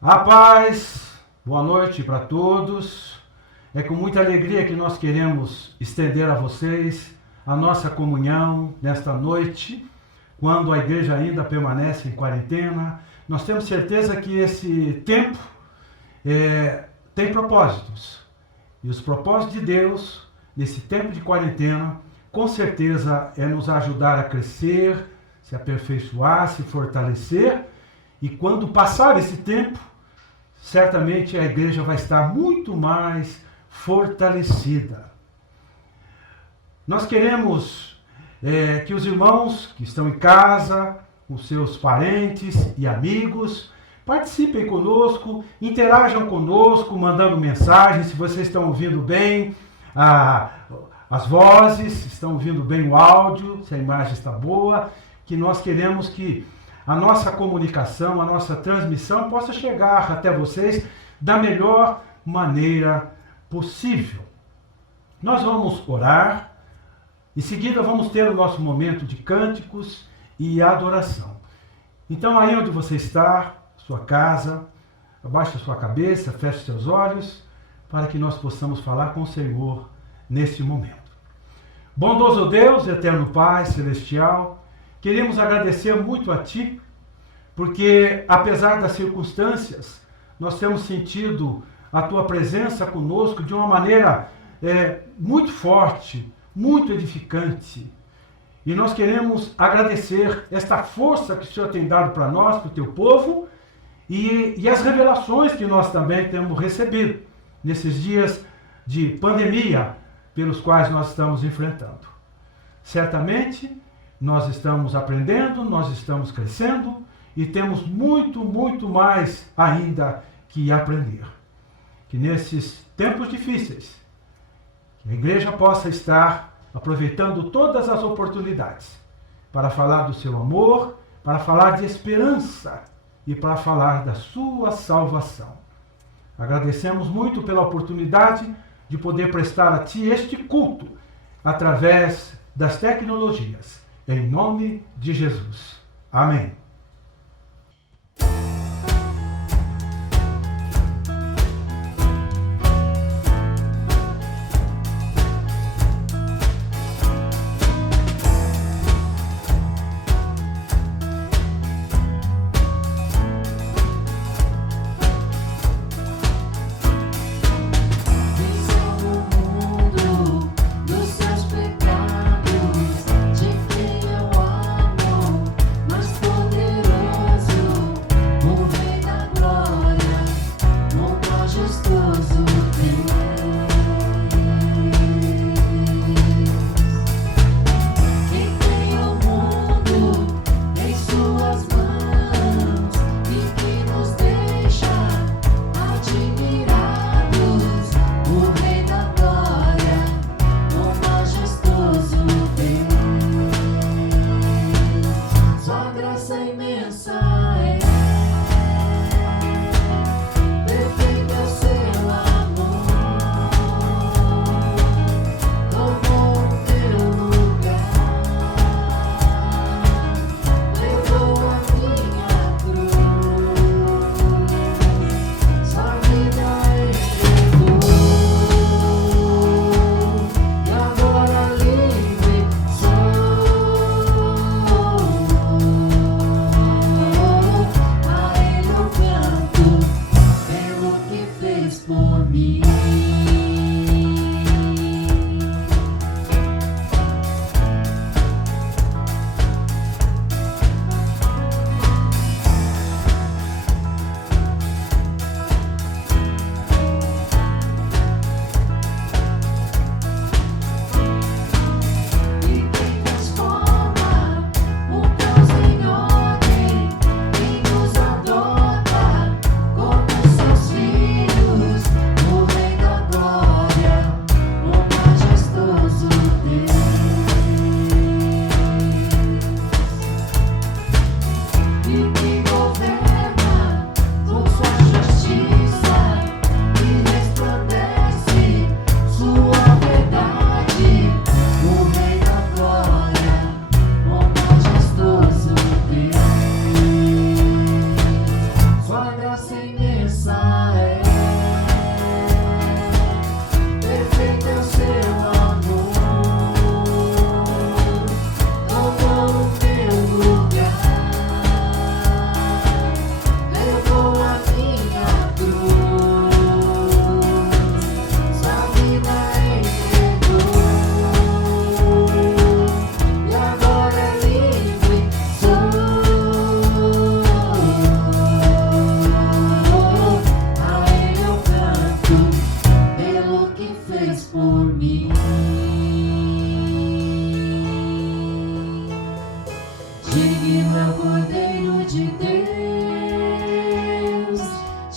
A paz, boa noite para todos. É com muita alegria que nós queremos estender a vocês a nossa comunhão nesta noite, quando a igreja ainda permanece em quarentena. Nós temos certeza que esse tempo tem propósitos. E os propósitos de Deus, nesse tempo de quarentena, com certeza é nos ajudar a crescer, se aperfeiçoar, se fortalecer. E quando passar esse tempo, certamente a igreja vai estar muito mais fortalecida. Nós queremos que os irmãos que estão em casa, com seus parentes e amigos, participem conosco, interajam conosco, mandando mensagens, se vocês estão ouvindo bem as vozes, estão ouvindo bem o áudio, se a imagem está boa, que nós queremos que a nossa comunicação, a nossa transmissão possa chegar até vocês da melhor maneira possível. Nós vamos orar, em seguida vamos ter o nosso momento de cânticos e adoração. Então aí onde você está, sua casa, abaixe a sua cabeça, feche seus olhos, para que nós possamos falar com o Senhor neste momento. Bondoso Deus, eterno Pai celestial, queremos agradecer muito a Ti, porque apesar das circunstâncias, nós temos sentido a Tua presença conosco de uma maneira muito forte, muito edificante. E nós queremos agradecer esta força que o Senhor tem dado para nós, para o Teu povo, e as revelações que nós também temos recebido nesses dias de pandemia pelos quais nós estamos enfrentando. Certamente, nós estamos aprendendo, nós estamos crescendo e temos muito, muito mais ainda que aprender. Que nesses tempos difíceis, que a igreja possa estar aproveitando todas as oportunidades para falar do seu amor, para falar de esperança e para falar da sua salvação. Agradecemos muito pela oportunidade de poder prestar a Ti este culto através das tecnologias. Em nome de Jesus. Amém. Dos seus pecados, de quem eu amo, mas poderoso.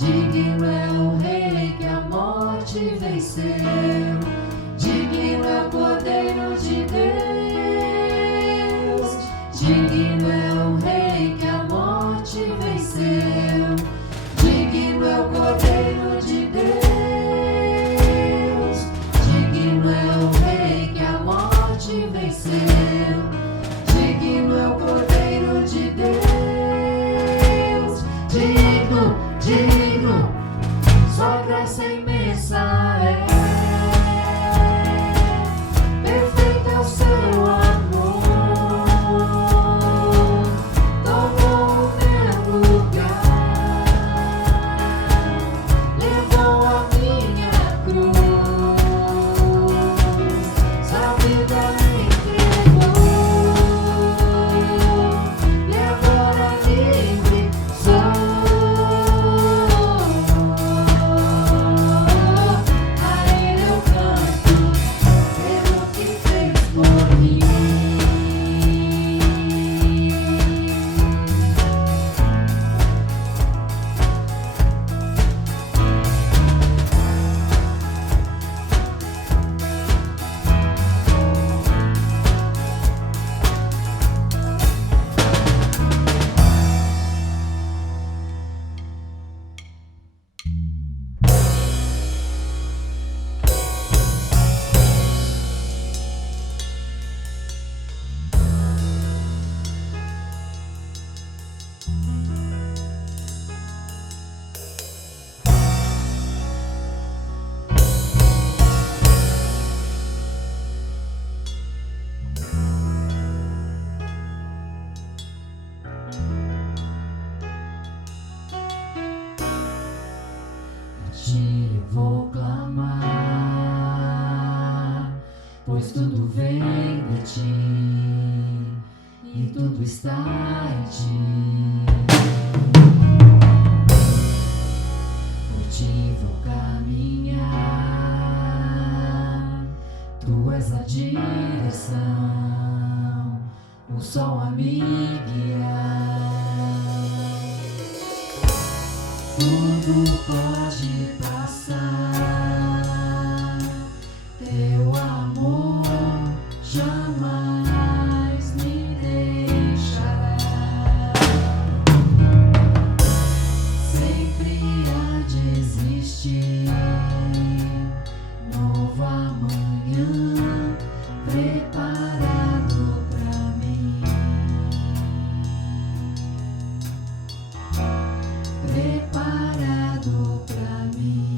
Digno é o Rei que a morte venceu. Digno é o Cordeiro de Deus. Digno é o Rei que a morte venceu. Digno é o Cordeiro de Deus. Digno é o Rei que a morte venceu. Digno é o Cordeiro de Deus. Digno, digno, sua graça imensa é. Perfeito é o seu amor. Tomou o meu lugar. Levou a minha cruz. Sua vida entregou. E agora livre sou. A Ele eu canto pelo que fez por mim. Te vou clamar, pois tudo vem de ti e tudo está em ti. Por ti vou caminhar, tu és a direção, o sol a me guiar. Tudo pode passar, teu amor jamais me deixará. Sempre há de existir novo amanhã preparado pra mim. Preparado pra mim.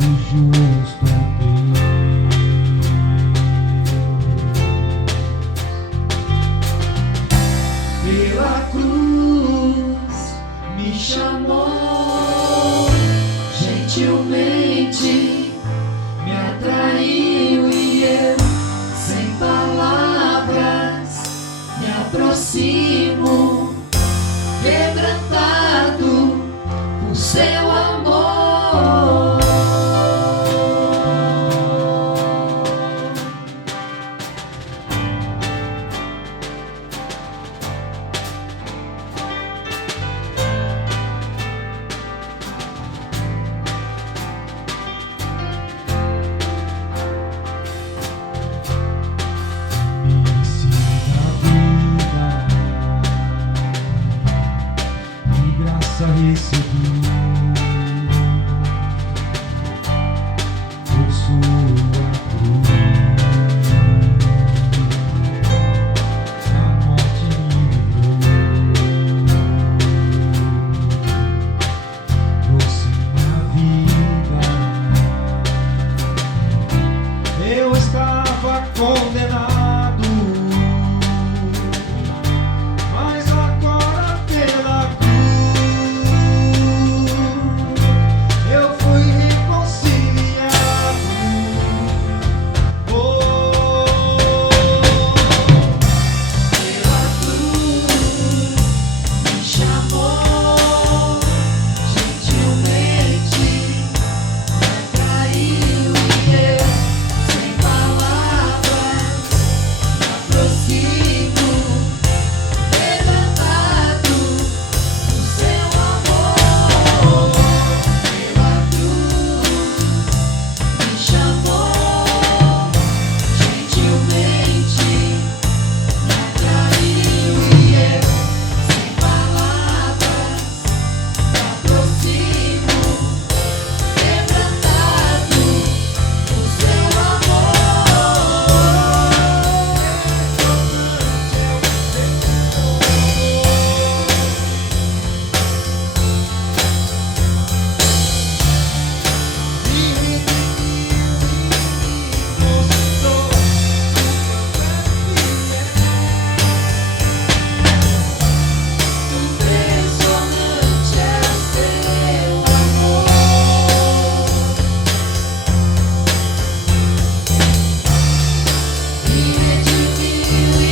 justo Deus. Pela cruz me chamou, gentilmente me atraiu e eu, sem palavras, me aproximo, quebrantado por seu amor. Recebi por sua cruz, a morte me livrou, trouxe minha vida. Eu estava condenado, mas agora pela eu fui reconciliado. Pela cruz me chamou, gentilmente me atraiu e eu, sem palavras, me aproximo, quebrantado por seu amor. Pela cruz me chamou, gentilmente me atraiu e eu, sem palavras, me aproximo, quebrantado por seu amor. Impressionante é o seu amor, me redimiu e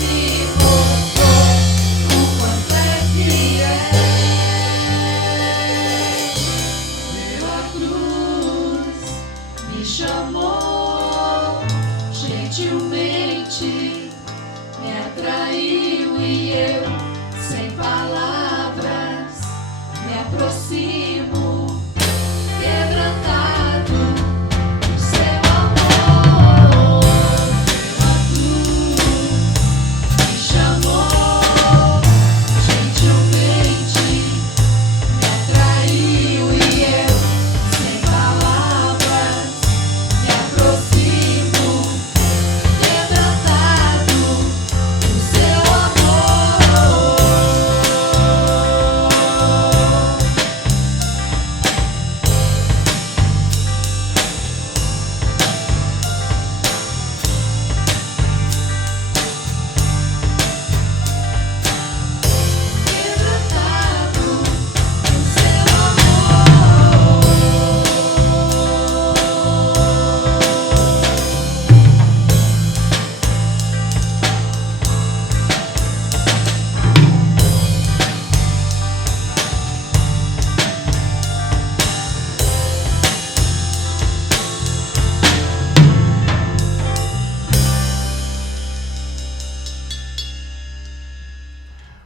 me mostrou o quanto é fiel. Pela cruz me chamou, gentilmente me atraiu e eu, sem palavras, me aproximo, quebrantado por seu amor. Pela cruz me chamou, gentilmente me atraiu e eu, sem palavras, me aproximo, quebrantado por seu amor. Quebrantado por seu amor.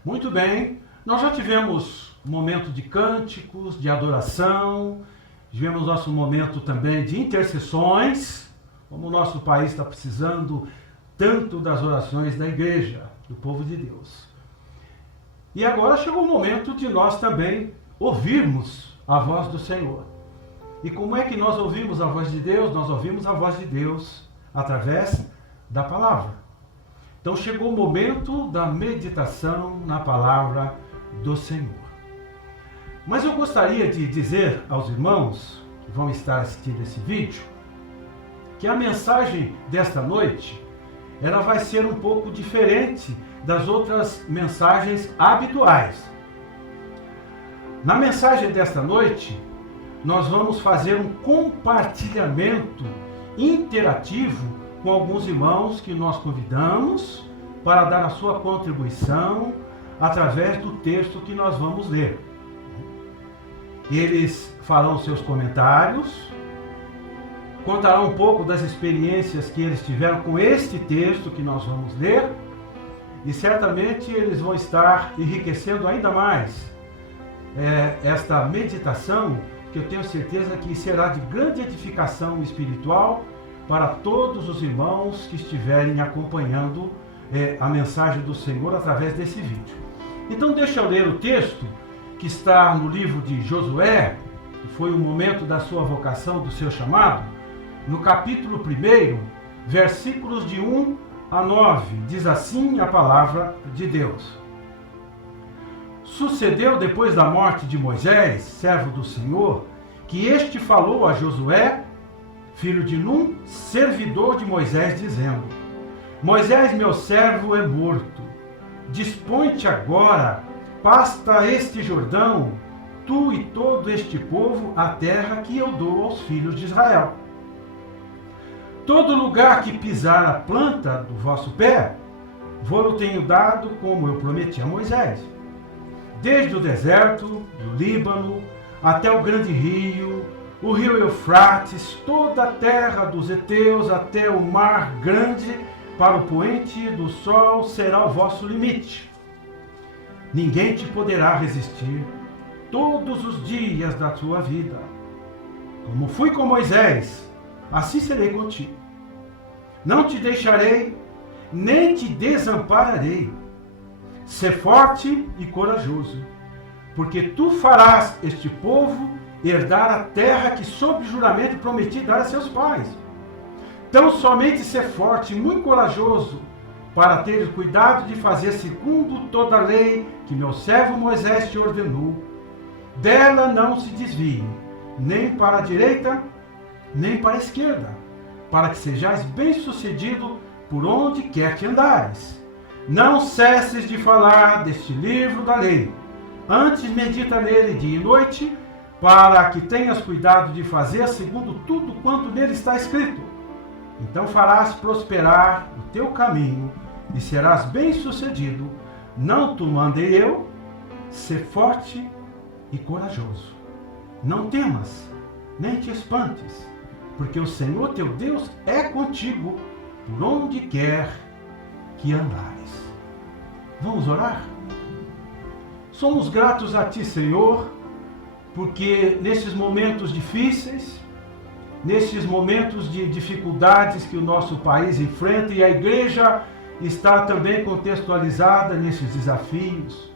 Muito bem, nós já tivemos um momento de cânticos, de adoração, tivemos nosso momento também de intercessões, como o nosso país está precisando tanto das orações da igreja, do povo de Deus. E agora chegou o momento de nós também ouvirmos a voz do Senhor. E como é que nós ouvimos a voz de Deus? Nós ouvimos a voz de Deus através da palavra. Então chegou o momento da meditação na palavra do Senhor. Mas eu gostaria de dizer aos irmãos vão estar assistindo esse vídeo, que a mensagem desta noite, ela vai ser um pouco diferente das outras mensagens habituais. Na mensagem desta noite, nós vamos fazer um compartilhamento interativo com alguns irmãos que nós convidamos para dar a sua contribuição através do texto que nós vamos ler. Eles farão seus comentários, contarão um pouco das experiências que eles tiveram com este texto que nós vamos ler, e certamente eles vão estar enriquecendo ainda mais esta meditação, que eu tenho certeza que será de grande edificação espiritual para todos os irmãos que estiverem acompanhando a mensagem do Senhor através desse vídeo. Então deixa eu ler o texto que está no livro de Josué, que foi o momento da sua vocação, do seu chamado, no capítulo 1, versículos de 1 a 9, diz assim a palavra de Deus. Sucedeu depois da morte de Moisés, servo do Senhor, que este falou a Josué, filho de Num, servidor de Moisés, dizendo: Moisés, meu servo, é morto. Dispõe-te agora, pasta este Jordão, tu e todo este povo, a terra que eu dou aos filhos de Israel. Todo lugar que pisar a planta do vosso pé, vou-lo tenho dado, como eu prometi a Moisés. Desde o deserto, do Líbano, até o grande rio, o rio Eufrates, toda a terra dos heteus, até o mar grande, para o poente do sol será o vosso limite. Ninguém te poderá resistir todos os dias da tua vida. Como fui com Moisés, assim serei contigo. Não te deixarei, nem te desampararei. Sê forte e corajoso, porque tu farás este povo herdar a terra que sob juramento prometi dar a seus pais. Tão somente ser forte e muito corajoso, para ter cuidado de fazer segundo toda a lei que meu servo Moisés te ordenou. Dela não se desvie, nem para a direita, nem para a esquerda, para que sejais bem-sucedido por onde quer que andares. Não cesses de falar deste livro da lei. Antes medita nele dia e noite, para que tenhas cuidado de fazer segundo tudo quanto nele está escrito. Então farás prosperar o teu caminho e serás bem-sucedido. Não te mandei eu? Ser forte e corajoso. Não temas, nem te espantes, porque o Senhor teu Deus é contigo por onde quer que andares. Vamos orar? Somos gratos a Ti, Senhor, porque nesses momentos difíceis, nesses momentos de dificuldades que o nosso país enfrenta, e a igreja está também contextualizada nesses desafios,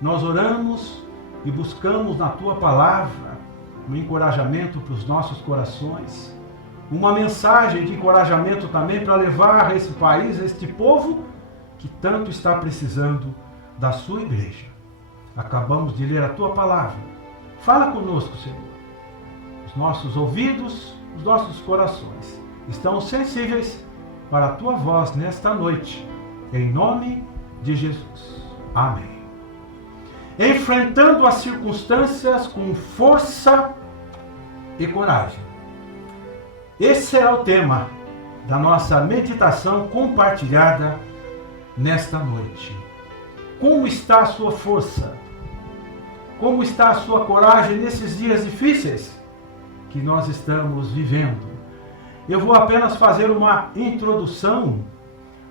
nós oramos e buscamos na Tua palavra um encorajamento para os nossos corações, uma mensagem de encorajamento também para levar a esse país, a este povo que tanto está precisando da Sua igreja. Acabamos de ler a Tua palavra. Fala conosco, Senhor. Os nossos ouvidos, os nossos corações estão sensíveis para a Tua voz nesta noite, em nome de Jesus. Amém. Enfrentando as circunstâncias com força e coragem. Esse será o tema da nossa meditação compartilhada nesta noite. Como está a sua força? Como está a sua coragem nesses dias difíceis que nós estamos vivendo? Eu vou apenas fazer uma introdução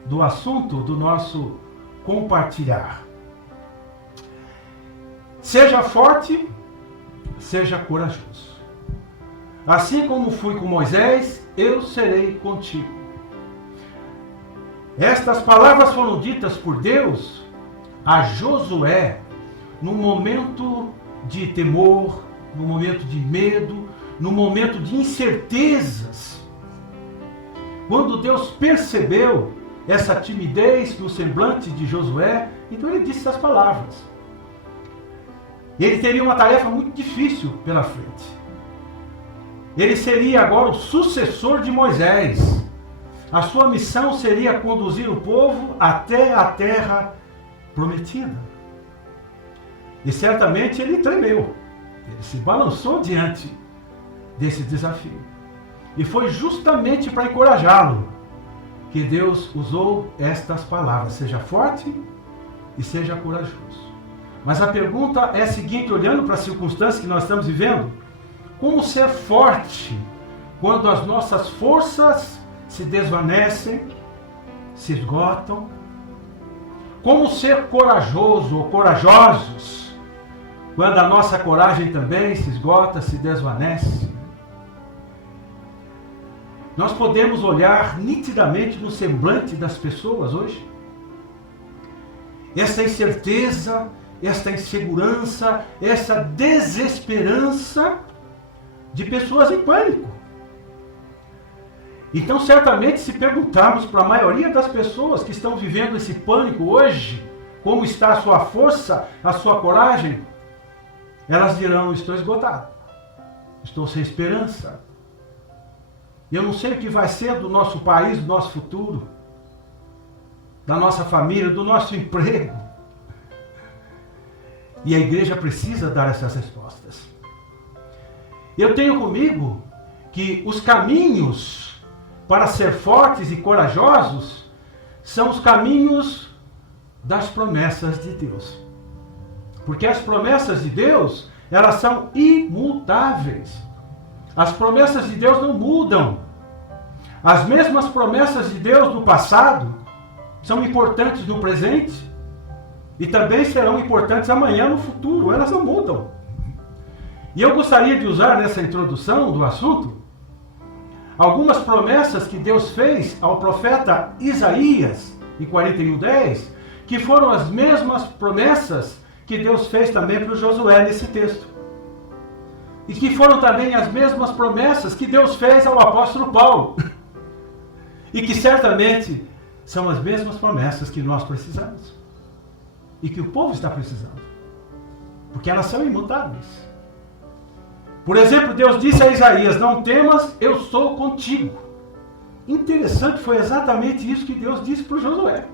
do assunto do nosso compartilhar. Seja forte, seja corajoso. Assim como fui com Moisés, eu serei contigo. Estas palavras foram ditas por Deus a Josué num momento de temor, num momento de medo, num momento de incertezas. Quando Deus percebeu essa timidez no semblante de Josué, então ele disse essas palavras. Ele teria uma tarefa muito difícil pela frente. Ele seria agora o sucessor de Moisés. A sua missão seria conduzir o povo até a terra prometida. E certamente ele tremeu. Ele se balançou diante desse desafio. E foi justamente para encorajá-lo que Deus usou estas palavras: seja forte e seja corajoso. Mas a pergunta é a seguinte, olhando para as circunstâncias que nós estamos vivendo: como ser forte quando as nossas forças se desvanecem, se esgotam? Como ser corajoso ou corajosos quando a nossa coragem também se esgota, se desvanece? Nós podemos olhar nitidamente no semblante das pessoas hoje essa incerteza, esta insegurança, essa desesperança de pessoas em pânico. Então, certamente, se perguntarmos para a maioria das pessoas que estão vivendo esse pânico hoje, como está a sua força, a sua coragem, elas dirão: estou esgotado, estou sem esperança. Eu não sei o que vai ser do nosso país, do nosso futuro, da nossa família, do nosso emprego. E a igreja precisa dar essas respostas. Eu tenho comigo que os caminhos para ser fortes e corajosos são os caminhos das promessas de Deus. Porque as promessas de Deus, elas são imutáveis. As promessas de Deus não mudam. As mesmas promessas de Deus no passado são importantes no presente e também serão importantes amanhã no futuro. Elas não mudam. E eu gostaria de usar nessa introdução do assunto algumas promessas que Deus fez ao profeta Isaías em 41:10, que foram as mesmas promessas que Deus fez também para o Josué nesse texto. E que foram também as mesmas promessas que Deus fez ao apóstolo Paulo. E que certamente são as mesmas promessas que nós precisamos. E que o povo está precisando. Porque elas são imutáveis. Por exemplo, Deus disse a Isaías: não temas, eu sou contigo. Interessante, foi exatamente isso que Deus disse para o Josué.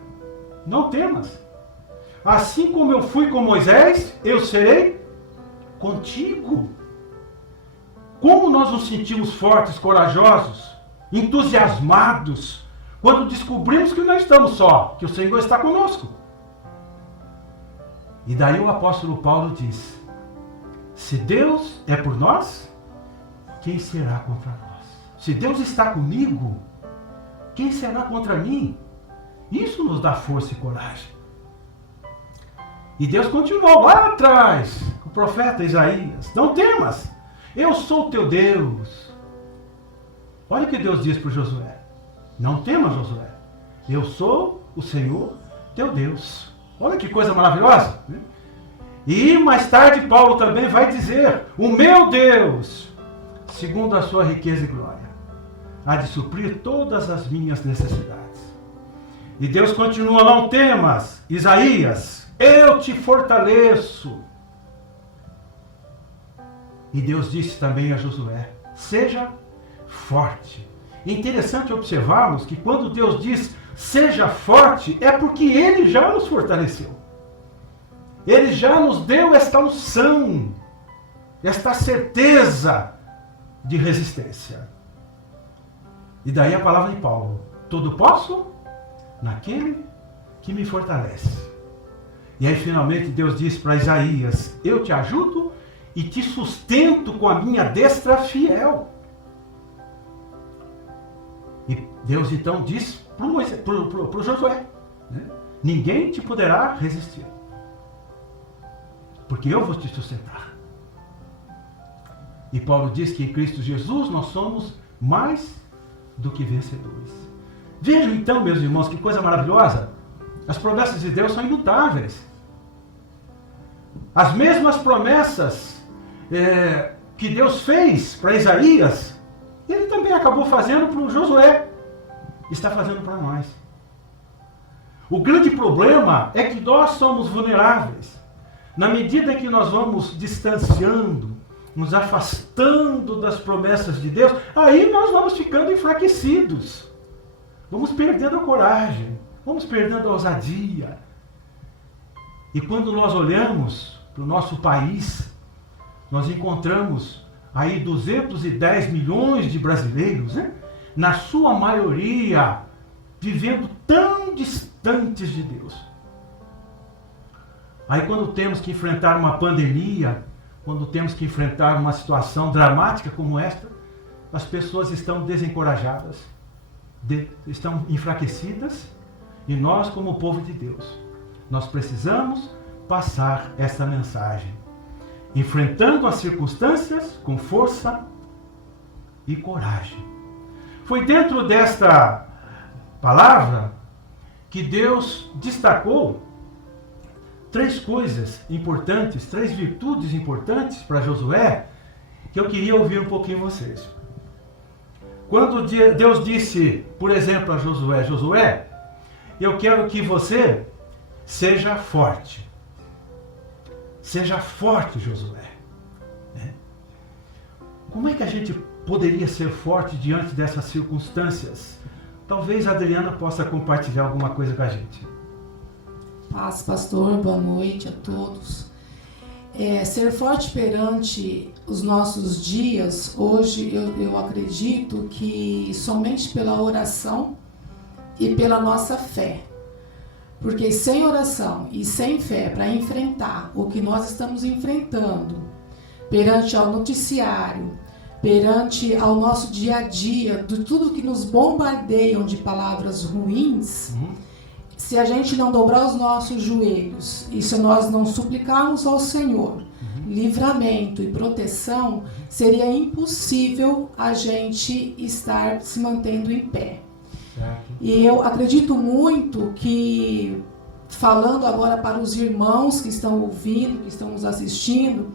Não temas. Assim como eu fui com Moisés, eu serei contigo. Como nós nos sentimos fortes, corajosos, entusiasmados, quando descobrimos que não estamos só, que o Senhor está conosco. E daí o apóstolo Paulo diz: se Deus é por nós, quem será contra nós? Se Deus está comigo, quem será contra mim? Isso nos dá força e coragem. E Deus continuou lá atrás, o profeta Isaías: não temas, eu sou o teu Deus. Olha o que Deus diz para Josué: não temas, Josué, eu sou o Senhor teu Deus. Olha que coisa maravilhosa, né? E mais tarde Paulo também vai dizer: o meu Deus, segundo a sua riqueza e glória, há de suprir todas as minhas necessidades. E Deus continua: não temas, Isaías, eu te fortaleço. E Deus disse também a Josué: seja forte. É interessante observarmos que quando Deus diz seja forte, é porque Ele já nos fortaleceu. Ele já nos deu esta unção, esta certeza de resistência. E daí a palavra de Paulo: tudo posso naquele que me fortalece. E aí finalmente Deus diz para Isaías: eu te ajudo e te sustento com a minha destra fiel. E Deus então diz para o Josué, né? ninguém te poderá resistir, porque eu vou te sustentar. E Paulo diz que em Cristo Jesus nós somos mais do que vencedores. Vejam então, meus irmãos, que coisa maravilhosa. As promessas de Deus são imutáveis. As mesmas promessas que Deus fez para Isaías, Ele também acabou fazendo para o Josué. Está fazendo para nós. O grande problema é que nós somos vulneráveis. Na medida que nós vamos distanciando, nos afastando das promessas de Deus, aí nós vamos ficando enfraquecidos. Vamos perdendo a coragem, vamos perdendo a ousadia. E quando nós olhamos para o nosso país, nós encontramos aí 210 milhões de brasileiros, né? Na sua maioria, vivendo tão distantes de Deus. Aí quando temos que enfrentar uma pandemia, quando temos que enfrentar uma situação dramática como esta, as pessoas estão desencorajadas, estão enfraquecidas, e nós, como povo de Deus, nós precisamos passar essa mensagem, enfrentando as circunstâncias com força e coragem. Foi dentro desta palavra que Deus destacou 3 coisas importantes, 3 virtudes importantes para Josué, que eu queria ouvir um pouquinho vocês. Quando Deus disse, por exemplo, a Josué: Josué, eu quero que você seja forte. Seja forte, Josué. Como é que a gente poderia ser forte diante dessas circunstâncias? Talvez a Adriana possa compartilhar alguma coisa com a gente. Paz, pastor, boa noite a todos. Ser forte perante os nossos dias, hoje eu acredito que somente pela oração e pela nossa fé. Porque sem oração e sem fé para enfrentar o que nós estamos enfrentando, perante ao noticiário, perante ao nosso dia a dia, de tudo que nos bombardeiam de palavras ruins, se a gente não dobrar os nossos joelhos e se nós não suplicarmos ao Senhor livramento e proteção, seria impossível a gente estar se mantendo em pé. E eu acredito muito que, falando agora para os irmãos que estão ouvindo, que estão nos assistindo,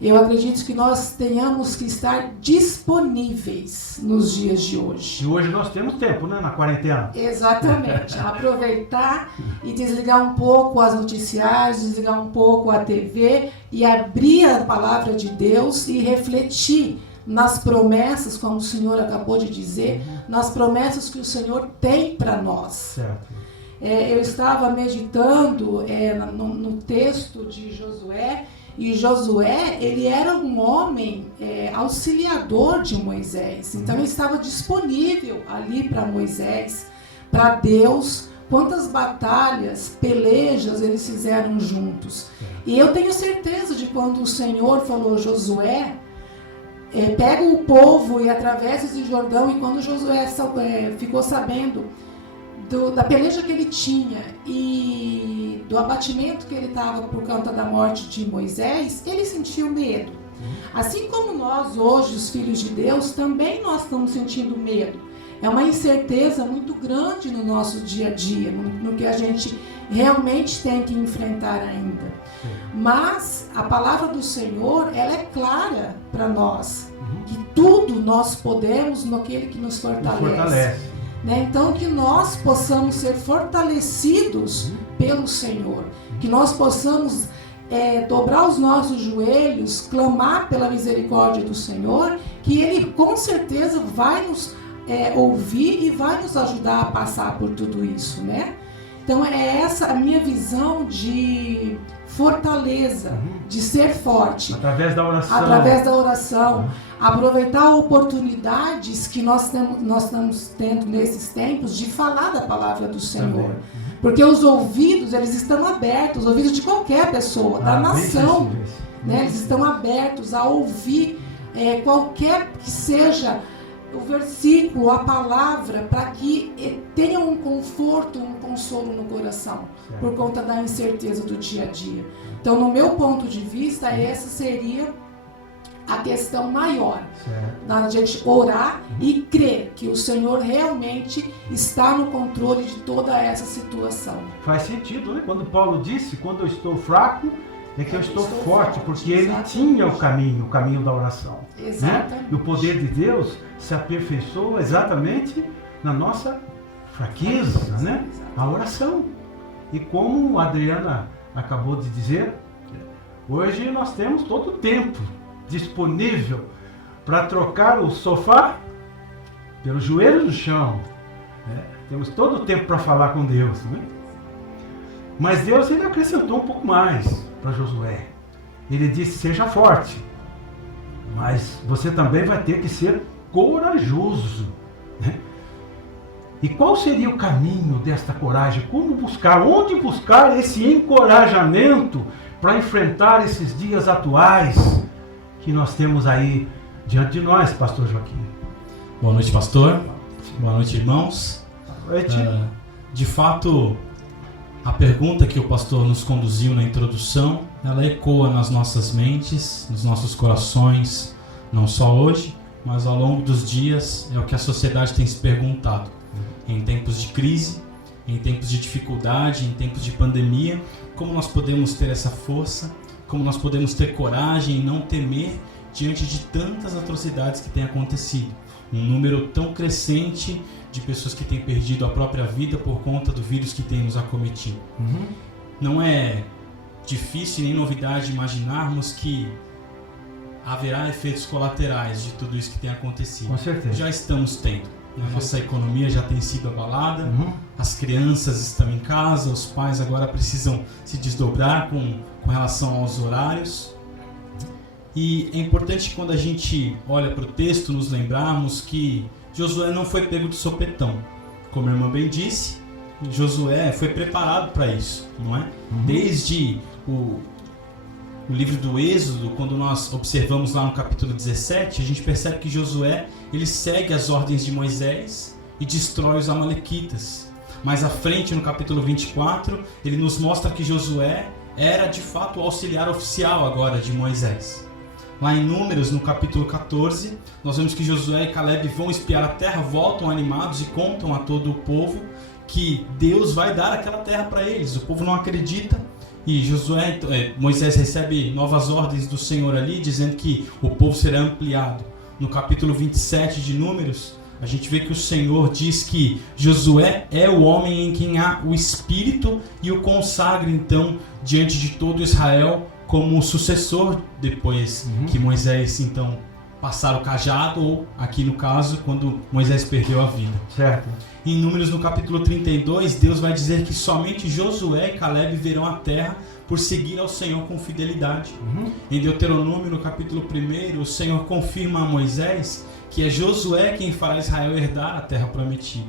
eu acredito que nós tenhamos que estar disponíveis nos dias de hoje. E hoje nós temos tempo, né? Na quarentena. Exatamente. Aproveitar e desligar um pouco as noticiários, desligar um pouco a TV e abrir a palavra de Deus e refletir nas promessas, como o Senhor acabou de dizer, nas promessas que o Senhor tem para nós. Certo. Eu estava meditando no texto de Josué. E Josué, ele era um homem auxiliador de Moisés. Então, ele estava disponível ali para Moisés, para Deus. Quantas batalhas, pelejas eles fizeram juntos. E eu tenho certeza de quando o Senhor falou: Josué, pega o povo e atravessa esse Jordão. E quando Josué ficou sabendo da peleja que ele tinha e do abatimento que ele estava por conta da morte de Moisés, ele sentiu medo. Assim como nós hoje, os filhos de Deus, também nós estamos sentindo medo. É uma incerteza muito grande no nosso dia a dia, no que a gente realmente tem que enfrentar ainda. Mas a palavra do Senhor, ela é clara para nós, que tudo nós podemos naquele que nos fortalece. Então, que nós possamos ser fortalecidos pelo Senhor, que nós possamos dobrar os nossos joelhos, clamar pela misericórdia do Senhor, que Ele com certeza vai nos ouvir e vai nos ajudar a passar por tudo isso, né? Então, é essa a minha visão de fortaleza, de ser forte. Através da oração. Através da oração. Aproveitar oportunidades que nós estamos tendo nesses tempos de falar da palavra do Senhor. Porque os ouvidos, eles estão abertos, os ouvidos de qualquer pessoa, da nação, né? Eles estão abertos a ouvir qualquer que seja o versículo, a palavra, para que tenha um conforto, um consolo no coração, por conta da incerteza do dia a dia. Então, no meu ponto de vista, essa seria a questão maior, da gente orar e crer que o Senhor realmente está no controle de toda essa situação. Faz sentido, né? Quando Paulo disse: quando eu estou fraco, é que eu estou forte, porque ele tinha o caminho da oração. Exatamente. Né? E o poder de Deus se aperfeiçoa exatamente na nossa fraqueza, né? A oração. E como a Adriana acabou de dizer, hoje nós temos todo o tempo disponível para trocar o sofá pelo joelho no chão. Né? Temos todo o tempo para falar com Deus. Né? Mas Deus ele acrescentou um pouco mais para Josué. Ele disse: seja forte, mas você também vai ter que ser corajoso. Né? E qual seria o caminho desta coragem? Como buscar? Onde buscar esse encorajamento para enfrentar esses dias atuais que nós temos aí diante de nós, pastor Joaquim? Boa noite, pastor. Boa noite, irmãos. Boa noite. De fato, a pergunta que o pastor nos conduziu na introdução, ela ecoa nas nossas mentes, nos nossos corações, não só hoje, mas ao longo dos dias. É o que a sociedade tem se perguntado. Em tempos de crise, em tempos de dificuldade, em tempos de pandemia, como nós podemos ter essa força, como nós podemos ter coragem e não temer diante de tantas atrocidades que têm acontecido. Um número tão crescente de pessoas que têm perdido a própria vida por conta do vírus que tem nos acometido. Não é difícil nem novidade imaginarmos que haverá efeitos colaterais de tudo isso que tem acontecido. Com certeza. Já estamos tendo. A nossa economia já tem sido abalada, as crianças estão em casa, os pais agora precisam se desdobrar com relação aos horários. E é importante, quando a gente olha para o texto, nos lembrarmos que Josué não foi pego de sopetão. Como a irmã bem disse, Josué foi preparado para isso, não é? Desde o livro do Êxodo, quando nós observamos lá no capítulo 17, a gente percebe que Josué ele segue as ordens de Moisés e destrói os amalequitas. Mais à frente, no capítulo 24, ele nos mostra que Josué era de fato o auxiliar oficial agora de Moisés. Lá em Números, no capítulo 14, nós vemos que Josué e Caleb vão espiar a terra, voltam animados e contam a todo o povo que Deus vai dar aquela terra para eles. O povo não acredita e Moisés recebe novas ordens do Senhor ali, dizendo que o povo será ampliado. No capítulo 27 de Números, a gente vê que o Senhor diz que Josué é o homem em quem há o Espírito e o consagra então diante de todo Israel como sucessor depois que Moisés então passar o cajado, ou aqui no caso quando Moisés perdeu a vida. Certo. Em Números, no capítulo 32, Deus vai dizer que somente Josué e Caleb verão a terra por seguir ao Senhor com fidelidade. Em Deuteronômio, no capítulo 1, o Senhor confirma a Moisés que é Josué quem fará Israel herdar a terra prometida.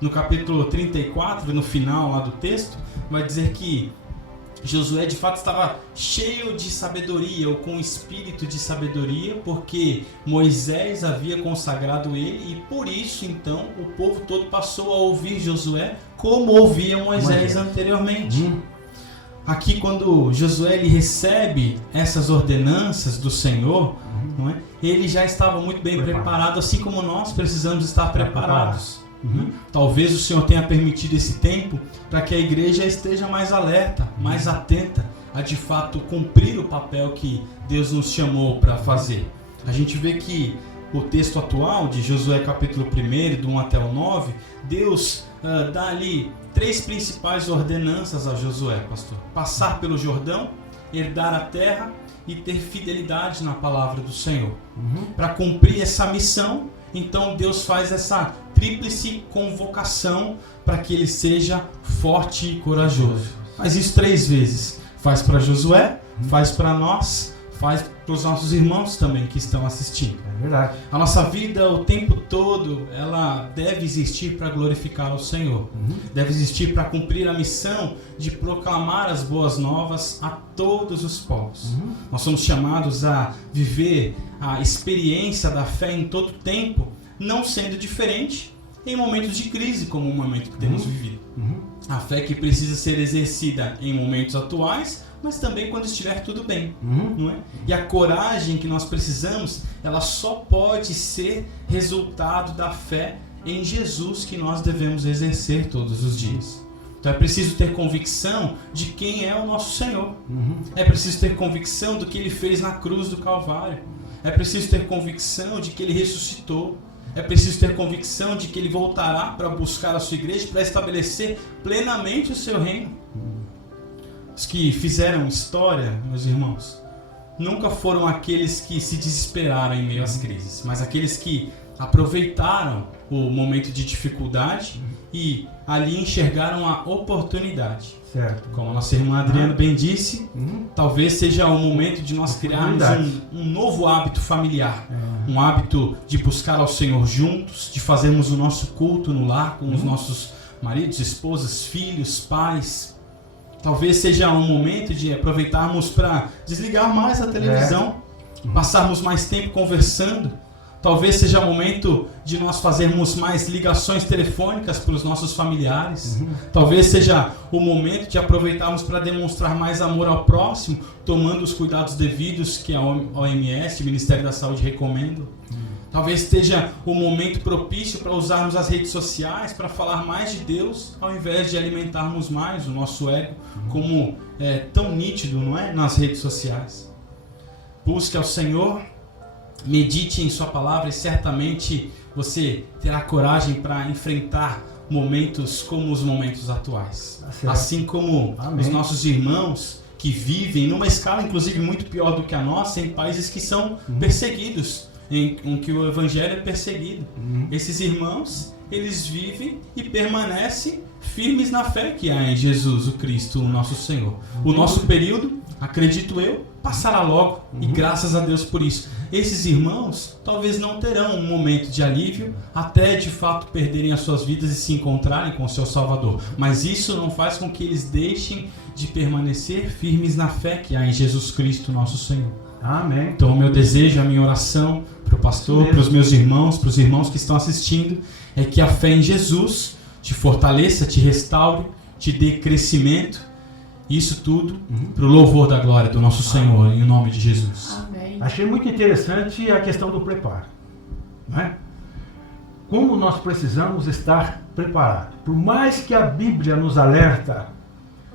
No capítulo 34, no final lá do texto, vai dizer que Josué de fato estava cheio de sabedoria, ou com espírito de sabedoria, porque Moisés havia consagrado ele, e por isso então o povo todo passou a ouvir Josué como ouvia Moisés anteriormente. Aqui, quando Josué ele recebe essas ordenanças do Senhor, não é? Ele já estava muito bem preparado, assim como nós precisamos estar preparados. Talvez o Senhor tenha permitido esse tempo para que a igreja esteja mais alerta, mais atenta a de fato cumprir o papel que Deus nos chamou para fazer. A gente vê que o texto atual de Josué capítulo 1, do 1 até o 9, Deus dá ali 3 principais ordenanças a Josué, pastor: passar pelo Jordão, herdar a terra e ter fidelidade na palavra do Senhor. Para cumprir essa missão, então Deus faz essa tríplice convocação para que ele seja forte e corajoso. Faz isso 3 vezes. Faz para Josué, faz para nós, faz para os nossos irmãos também que estão assistindo. É verdade. A nossa vida o tempo todo, ela deve existir para glorificar o Senhor. Deve existir para cumprir a missão de proclamar as boas novas a todos os povos. Nós somos chamados a viver a experiência da fé em todo tempo, não sendo diferente em momentos de crise, como o momento que temos vivido. A fé que precisa ser exercida em momentos atuais, mas também quando estiver tudo bem, não é? E a coragem que nós precisamos, ela só pode ser resultado da fé em Jesus que nós devemos exercer todos os dias. Então é preciso ter convicção de quem é o nosso Senhor. É preciso ter convicção do que Ele fez na cruz do Calvário. É preciso ter convicção de que Ele ressuscitou. É preciso ter convicção de que Ele voltará para buscar a sua igreja, para estabelecer plenamente o seu reino. Os que fizeram história, meus irmãos, nunca foram aqueles que se desesperaram em meio às crises, mas aqueles que aproveitaram o momento de dificuldade e ali enxergaram a oportunidade. Certo. Como a nossa irmã Adriana bem disse, talvez seja o momento de nós criarmos um novo hábito familiar, um hábito de buscar ao Senhor juntos, de fazermos o nosso culto no lar com os nossos maridos, esposas, filhos, pais. Talvez seja um momento de aproveitarmos para desligar mais a televisão, passarmos mais tempo conversando. Talvez seja o momento de nós fazermos mais ligações telefônicas para os nossos familiares. Talvez seja o momento de aproveitarmos para demonstrar mais amor ao próximo, tomando os cuidados devidos que a OMS, o Ministério da Saúde, recomendam. Talvez esteja o momento propício para usarmos as redes sociais para falar mais de Deus, ao invés de alimentarmos mais o nosso ego, como é tão nítido, não é? Nas redes sociais. Busque ao Senhor, medite em sua palavra e certamente você terá coragem para enfrentar momentos como os momentos atuais. Assim como os nossos irmãos que vivem numa escala inclusive muito pior do que a nossa, em países que são perseguidos, em que o evangelho é perseguido. Esses irmãos, eles vivem e permanecem firmes na fé que há em Jesus, o Cristo, o nosso Senhor. O nosso período, acredito eu, passará logo, e graças a Deus por isso. Esses irmãos talvez não terão um momento de alívio até de fato perderem as suas vidas e se encontrarem com o seu Salvador. Mas isso não faz com que eles deixem de permanecer firmes na fé que há em Jesus Cristo, nosso Senhor. Amém. Então o meu desejo, a minha oração para o pastor, para os meus irmãos, para os irmãos que estão assistindo, é que a fé em Jesus te fortaleça, te restaure, te dê crescimento. Isso tudo para o louvor da glória do nosso Senhor, em nome de Jesus. Amém. Achei muito interessante a questão do preparo. Não é? Como nós precisamos estar preparados. Por mais que a Bíblia nos alerta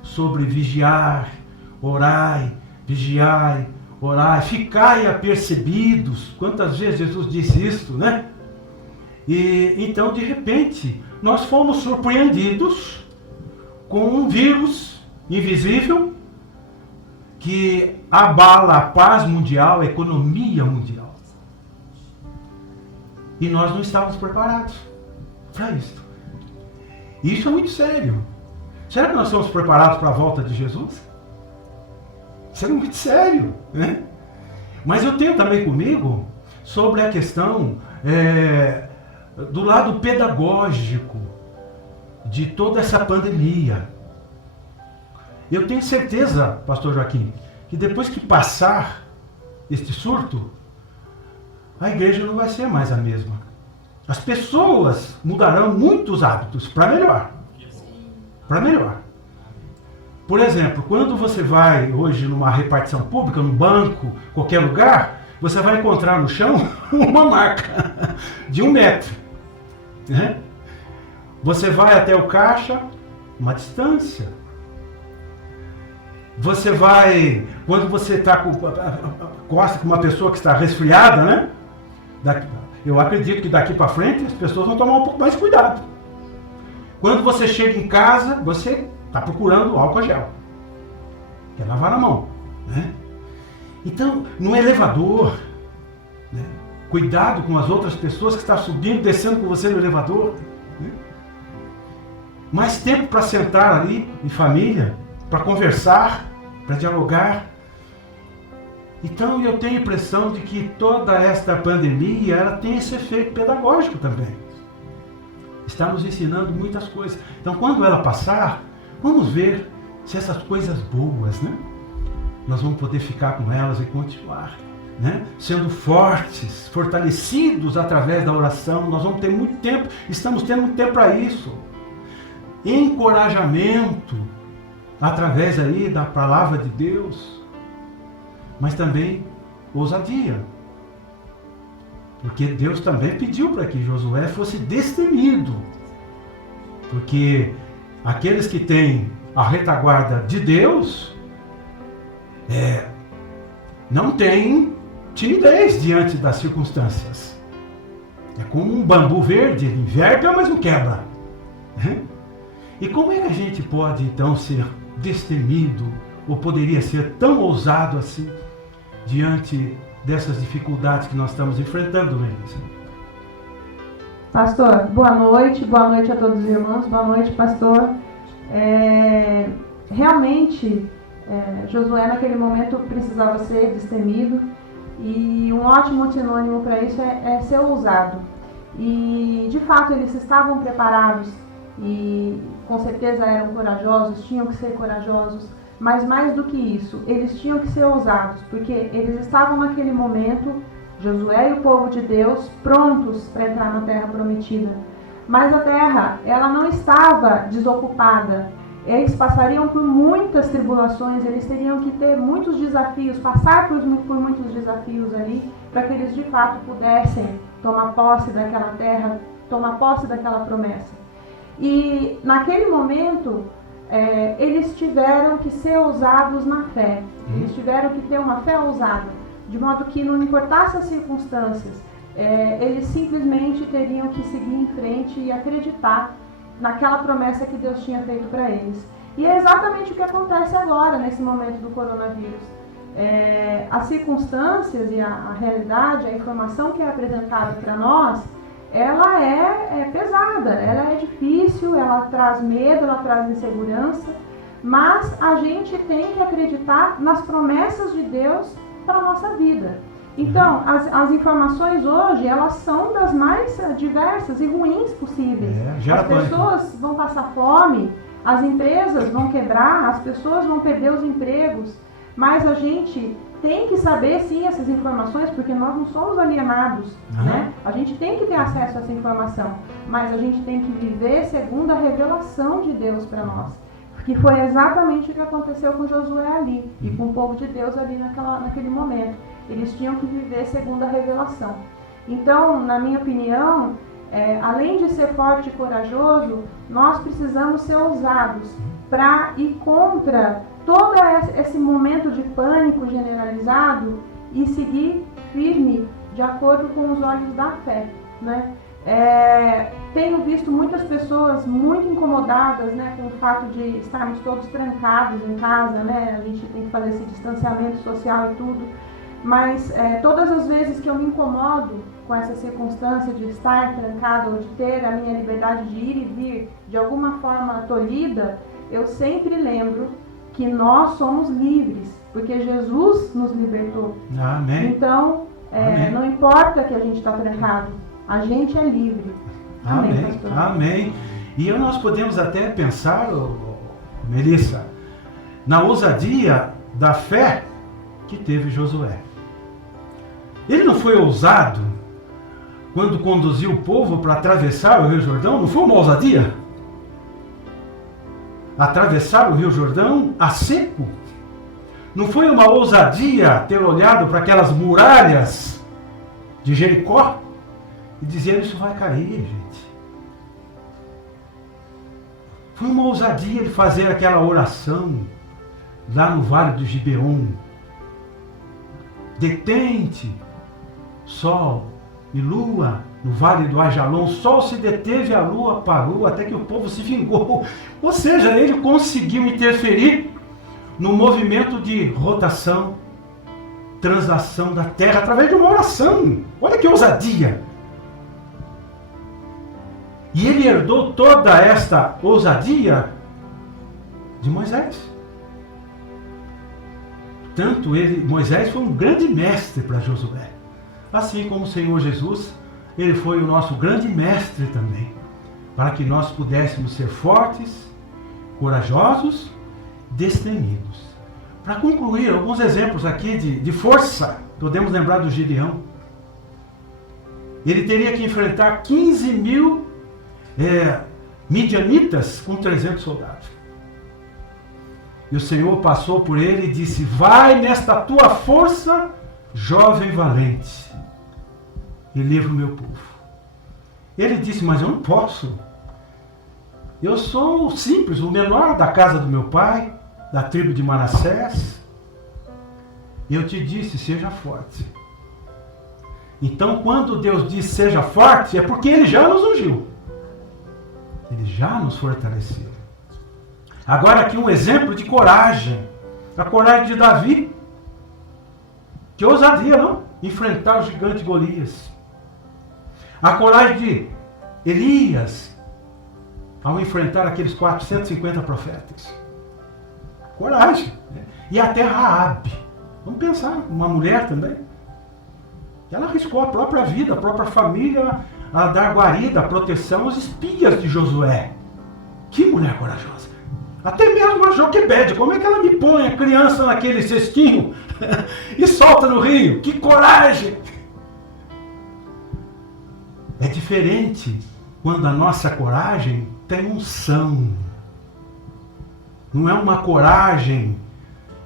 sobre vigiar, orai, vigiai, orai, ficai apercebidos. Quantas vezes Jesus disse isso, né? E então, de repente, nós fomos surpreendidos com um vírus invisível que abala a paz mundial, a economia mundial. E nós não estávamos preparados para isso. Isso é muito sério. Será que nós estamos preparados para a volta de Jesus? Isso é muito sério, né? Mas eu tenho também comigo sobre a questão do lado pedagógico de toda essa pandemia. Eu tenho certeza, pastor Joaquim, que depois que passar este surto, a igreja não vai ser mais a mesma. As pessoas mudarão muitos hábitos para melhor. Para melhor. Por exemplo, quando você vai hoje numa repartição pública, no banco, qualquer lugar, você vai encontrar no chão uma marca de 1 metro. Né? Você vai até o caixa, uma distância. Você vai, quando você está costa com uma pessoa que está resfriada, né? Eu acredito que daqui para frente as pessoas vão tomar um pouco mais cuidado. Quando você chega em casa, você está procurando álcool gel. Quer lavar a mão, né? Então, no elevador, né? Cuidado com as outras pessoas que estão subindo, descendo com você no elevador. Né? Mais tempo para sentar ali em família, para conversar, para dialogar. Então eu tenho a impressão de que toda esta pandemia ela tem esse efeito pedagógico também. Está nos ensinando muitas coisas. Então quando ela passar, vamos ver se essas coisas boas, né? Nós vamos poder ficar com elas e continuar, né? Sendo fortes, fortalecidos através da oração. Nós vamos ter muito tempo, estamos tendo muito tempo para isso. Encorajamento através aí da palavra de Deus, mas também ousadia, porque Deus também pediu para que Josué fosse destemido, porque aqueles que têm a retaguarda de Deus não têm timidez diante das circunstâncias. É como um bambu verde, ele enverga, mas não quebra. E como é que a gente pode então ser destemido, ou poderia ser tão ousado assim? diante dessas dificuldades que nós estamos enfrentando, Melissa? Pastor, boa noite a todos os irmãos, boa noite, pastor. Realmente, Josué naquele momento precisava ser destemido, e um ótimo sinônimo para isso é ser ousado. E de fato eles estavam preparados e com certeza eram corajosos, tinham que ser corajosos, mas mais do que isso, eles tinham que ser ousados, porque eles estavam naquele momento, Josué e o povo de Deus, prontos para entrar na terra prometida. Mas a terra, ela não estava desocupada. Eles passariam por muitas tribulações, eles teriam que ter muitos desafios, passar por muitos desafios ali, para que eles de fato pudessem tomar posse daquela terra, tomar posse daquela promessa. E naquele momento, eles tiveram que ser ousados na fé, eles tiveram que ter uma fé ousada, de modo que não importasse as circunstâncias, eles simplesmente teriam que seguir em frente e acreditar naquela promessa que Deus tinha feito para eles. E é exatamente o que acontece agora, nesse momento do coronavírus. As circunstâncias e a realidade, a informação que é apresentada para nós, ela é pesada, ela é difícil, ela traz medo, ela traz insegurança, mas a gente tem que acreditar nas promessas de Deus para a nossa vida. Então, as informações hoje, elas são das mais diversas e ruins possíveis. As pessoas vão passar fome, as empresas vão quebrar, as pessoas vão perder os empregos, mas a gente tem que saber sim essas informações, porque nós não somos alienados, né? A gente tem que ter acesso a essa informação, mas a gente tem que viver segundo a revelação de Deus para nós, que foi exatamente o que aconteceu com Josué ali e com o povo de Deus ali naquele momento. Eles tinham que viver segundo a revelação. Então, na minha opinião, além de ser forte e corajoso, nós precisamos ser ousados para ir contra todo esse momento de pânico generalizado e seguir firme de acordo com os olhos da fé, né? Tenho visto muitas pessoas muito incomodadas, né, com o fato de estarmos todos trancados em casa, né? A gente tem que fazer esse distanciamento social e tudo, mas todas as vezes que eu me incomodo com essa circunstância de estar trancado ou de ter a minha liberdade de ir e vir de alguma forma tolhida, eu sempre lembro que nós somos livres, porque Jesus nos libertou. Amém. Então, não importa que a gente está trancado, a gente é livre. Amém, pastor. Amém. E nós podemos até pensar, Melissa, na ousadia da fé que teve Josué. Ele não foi ousado quando conduziu o povo para atravessar o Rio Jordão? Não foi uma ousadia? Atravessar o Rio Jordão a seco? Não foi uma ousadia ter olhado para aquelas muralhas de Jericó e dizer: isso vai cair, gente? Foi uma ousadia ele fazer aquela oração lá no Vale do Gibeon: detente, sol e lua, no Vale do Ajalon. O sol se deteve, a lua parou, até que o povo se vingou. Ou seja, ele conseguiu interferir no movimento de rotação, translação da terra, através de uma oração. Olha que ousadia! E ele herdou toda esta ousadia de Moisés. Tanto Moisés foi um grande mestre para Josué. Assim como o Senhor Jesus, ele foi o nosso grande mestre também, para que nós pudéssemos ser fortes, corajosos, destemidos. Para concluir, alguns exemplos aqui de força, podemos lembrar do Gideão. Ele teria que enfrentar 15 mil midianitas com 300 soldados. E o Senhor passou por ele e disse: vai nesta tua força, jovem valente, e livra o meu povo. Ele disse: mas eu não posso. Eu sou simples, o menor da casa do meu pai, da tribo de Manassés. Eu te disse: seja forte. Então, quando Deus diz seja forte, é porque Ele já nos ungiu. Ele já nos fortaleceu. Agora aqui um exemplo de coragem. A coragem de Davi, Que ousadia, não? Enfrentar o gigante Golias. A coragem de Elias ao enfrentar aqueles 450 profetas. Coragem. Né? E até Raabe. Vamos pensar, uma mulher também. Ela arriscou a própria vida, a própria família, a dar guarida, a proteção aos espias de Josué. Que mulher corajosa. Até mesmo a Joquebede, como é que ela me põe a criança naquele cestinho e solta no rio? Que coragem! É diferente quando a nossa coragem tem unção. Não é uma coragem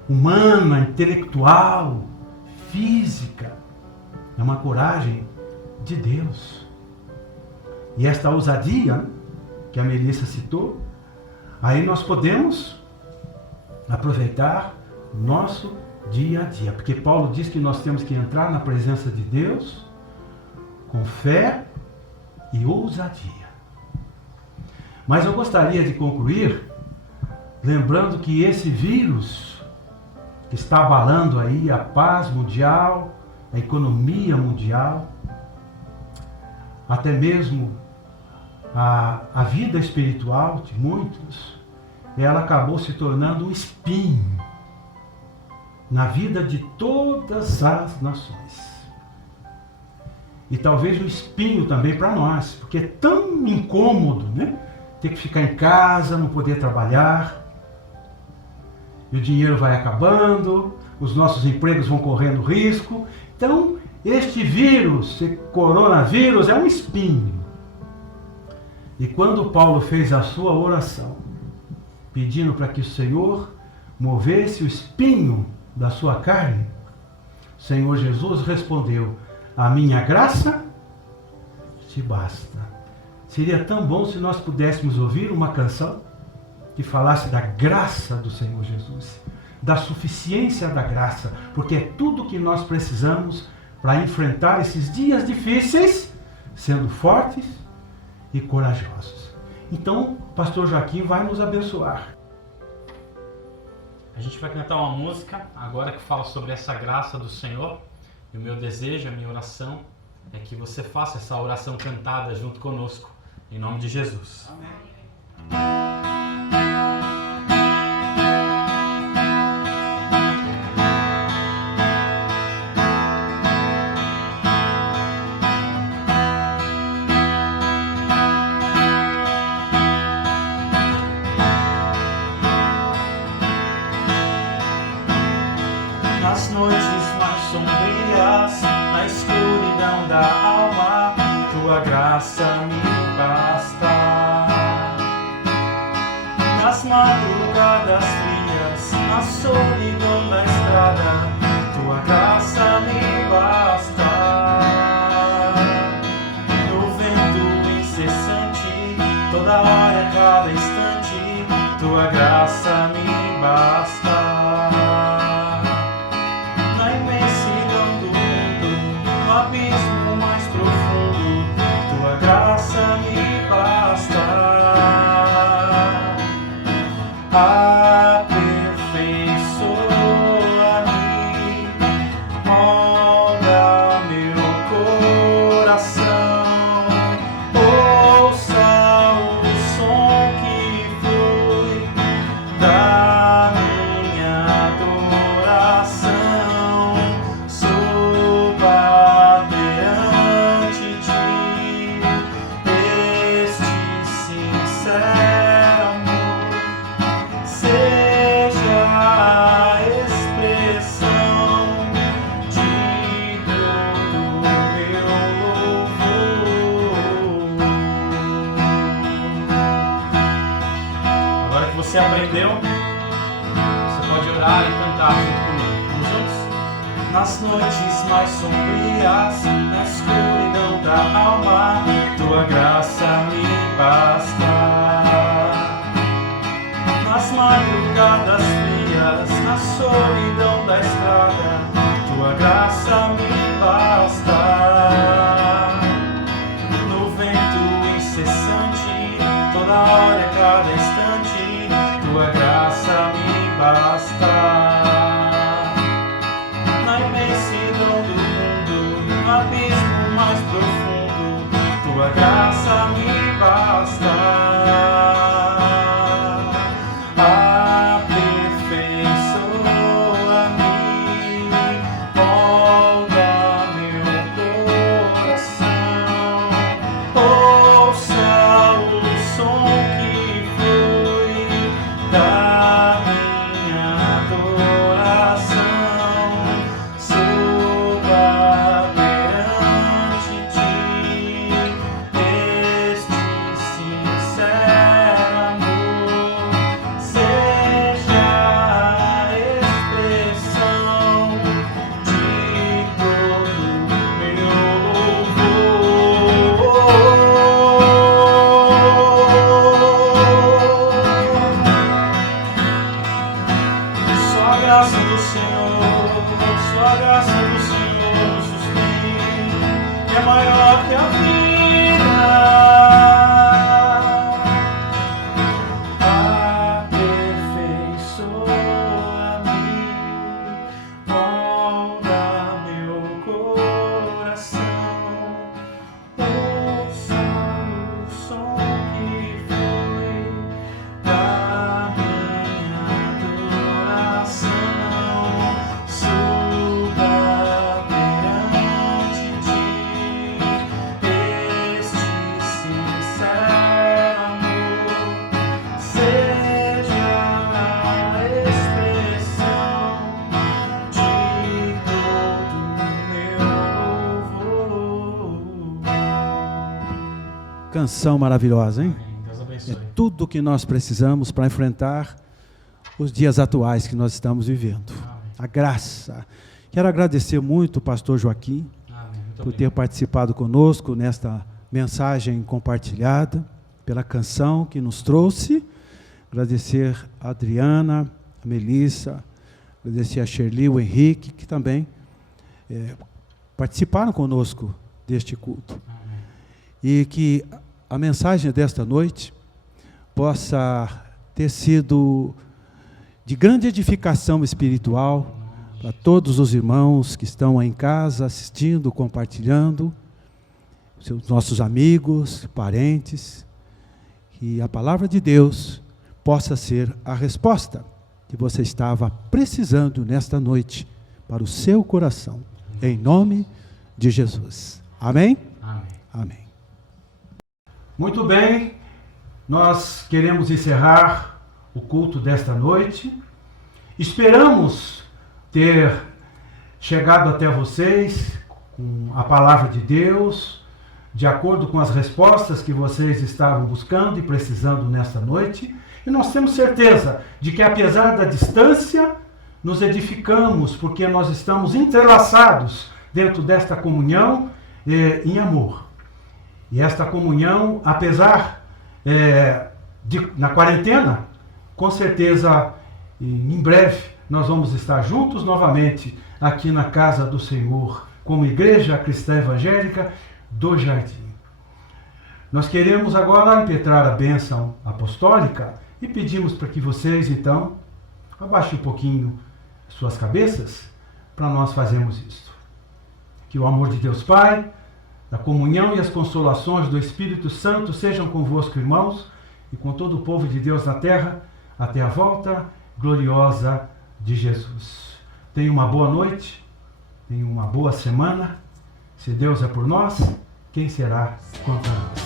humana, intelectual, física. É uma coragem de Deus. E esta ousadia que a Melissa citou, aí nós podemos aproveitar nosso dia a dia. Porque Paulo diz que nós temos que entrar na presença de Deus com fé e ousadia. Mas eu gostaria de concluir lembrando que esse vírus que está abalando aí a paz mundial, a economia mundial, até mesmo a vida espiritual de muitos, ela acabou se tornando um espinho na vida de todas as nações. E talvez um espinho também para nós, porque é tão incômodo, né? Ter que ficar em casa, não poder trabalhar, e o dinheiro vai acabando, os nossos empregos vão correndo risco. Então, este vírus, esse coronavírus, é um espinho. E quando Paulo fez a sua oração, pedindo para que o Senhor movesse o espinho da sua carne, o Senhor Jesus respondeu: a minha graça te basta. Seria tão bom se nós pudéssemos ouvir uma canção que falasse da graça do Senhor Jesus, da suficiência da graça, porque é tudo o que nós precisamos para enfrentar esses dias difíceis, sendo fortes e corajosos. Então, o pastor Joaquim vai nos abençoar. A gente vai cantar uma música agora que fala sobre essa graça do Senhor. E o meu desejo, a minha oração é que você faça essa oração cantada junto conosco, em nome de Jesus. Amém. Nas noites mais sombrias, na escuridão da alma, tua graça me basta. Nas madrugadas frias, na solidão da estrada, tua graça me basta. No vento incessante, toda hora, cada instante, tua graça me basta. Abismo mais profundo, tua graça me basta. Aperfeiçoa-me, molda meu coração, ouça o som que flui da minha adoração. Você aprendeu? Você pode orar e cantar junto comigo. Vamos juntos? Nas noites mais sombrias, na escuridão da alma, tua graça me basta. Nas madrugadas frias, na solidão da estrada, tua graça me basta. No vento incessante, toda hora, cada instante, tua graça me basta. Na imensidão canção maravilhosa, hein? Amém. Deus É abençoe. tudo o que nós precisamos para enfrentar os dias atuais que nós estamos vivendo. Amém. A graça. Quero agradecer muito o pastor Joaquim Amém. Muito por ter participado conosco nesta mensagem compartilhada, pela canção que nos trouxe. Agradecer a Adriana, a Melissa, agradecer a Shirley, o Henrique, que também participaram conosco deste culto. Amém. E que a mensagem desta noite possa ter sido de grande edificação espiritual para todos os irmãos que estão aí em casa, assistindo, compartilhando, seus nossos amigos, parentes, que a palavra de Deus possa ser a resposta que você estava precisando nesta noite para o seu coração, em nome de Jesus. Amém? Amém. Amém. Muito bem, nós queremos encerrar o culto desta noite. Esperamos ter chegado até vocês com a palavra de Deus, de acordo com as respostas que vocês estavam buscando e precisando nesta noite. E nós temos certeza de que, apesar da distância, nos edificamos, porque nós estamos entrelaçados dentro desta comunhão em amor. E esta comunhão, apesar na quarentena, com certeza, em breve, nós vamos estar juntos novamente aqui na casa do Senhor, como Igreja Cristã Evangélica do Jardim. Nós queremos agora impetrar a bênção apostólica e pedimos para que vocês, então, abaixem um pouquinho suas cabeças para nós fazermos isso. Que o amor de Deus Pai, a comunhão e as consolações do Espírito Santo sejam convosco, irmãos, e com todo o povo de Deus na terra, até a volta gloriosa de Jesus. Tenha uma boa noite, tenha uma boa semana. Se Deus é por nós, quem será contra nós?